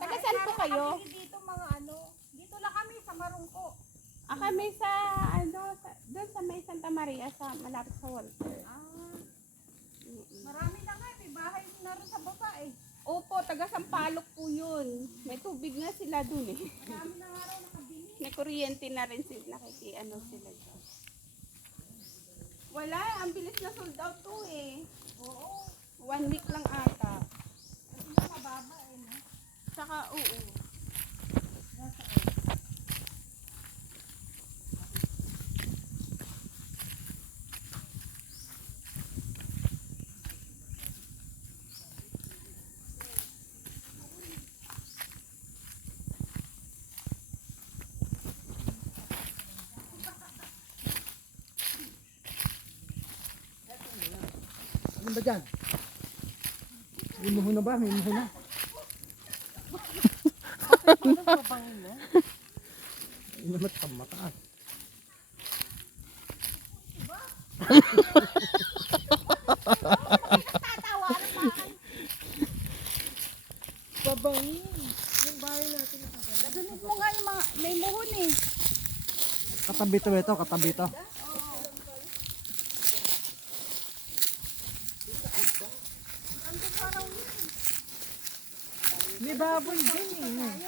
Taga saan po kayo? Dito mga ano, dito lang kami sa Marungko. Kami sa, doon sa may Santa Maria, sa malapit sa Walter. Marami na nga, may bahay na rin sa baba eh. Opo, taga Sampaloc po yun. May tubig na sila dun eh. Marami na nga raw nakabili. May kuryente na rin sila, nakikiano sila dyan. Wala, ang bilis na sold out to eh. Oo. 1 week lang ata. Kasi nga mababa eh, no? Saka, oo. Ano ba dyan? May muho na ba? May muho na? Ano babangin mo? Ay naman tamataan. Tatawa na parang. Babangin. Yung bahay natin nakaganda. Nadunig mo nga yung mga, may muhon eh. Katabi to ito, katabi to. May baboy din eh.